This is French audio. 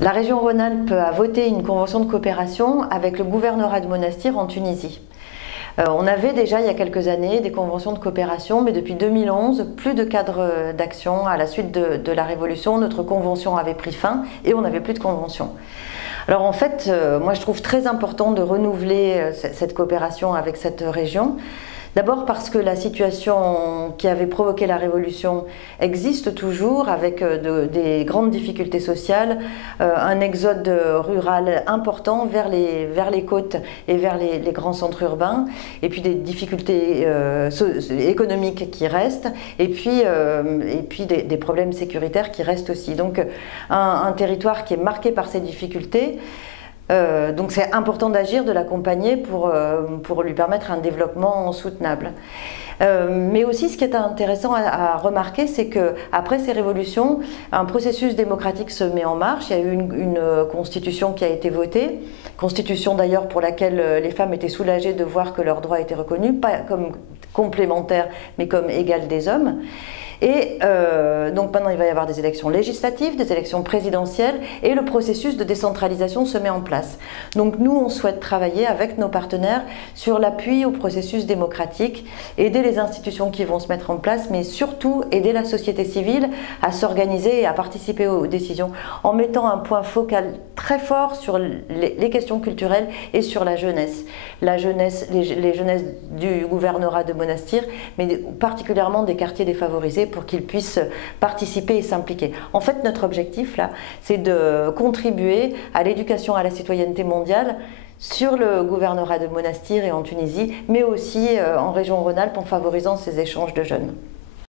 La région Rhône-Alpes a voté une convention de coopération avec le gouvernorat de Monastir en Tunisie. On avait déjà il y a quelques années des conventions de coopération, mais depuis 2011, plus de cadre d'action. À la suite de la Révolution, notre convention avait pris fin et on n'avait plus de convention. Alors en fait, moi je trouve très important de renouveler cette coopération avec cette région. D'abord parce que la situation qui avait provoqué la Révolution existe toujours avec des grandes difficultés sociales, un exode rural important vers les côtes et vers les grands centres urbains, et puis des difficultés économiques qui restent, et puis des problèmes sécuritaires qui restent aussi. Donc un territoire qui est marqué par ces difficultés. Donc c'est important d'agir, de l'accompagner pour lui permettre un développement soutenable. Mais aussi ce qui est intéressant à remarquer, c'est qu'après ces révolutions, un processus démocratique se met en marche. Il y a eu une constitution qui a été votée, constitution d'ailleurs pour laquelle les femmes étaient soulagées de voir que leurs droits étaient reconnus, pas comme complémentaires mais comme égales des hommes. Et donc maintenant il va y avoir des élections législatives, des élections présidentielles et le processus de décentralisation se met en place. Donc nous on souhaite travailler avec nos partenaires sur l'appui au processus démocratique, aider les institutions qui vont se mettre en place, mais surtout aider la société civile à s'organiser et à participer aux décisions en mettant un point focal très fort sur les questions culturelles et sur la jeunesse. La jeunesse, les jeunesses du gouvernorat de Monastir, mais particulièrement des quartiers défavorisés, pour qu'ils puissent participer et s'impliquer. En fait, notre objectif, là, c'est de contribuer à l'éducation à la citoyenneté mondiale sur le gouvernorat de Monastir et en Tunisie, mais aussi en région Rhône-Alpes en favorisant ces échanges de jeunes.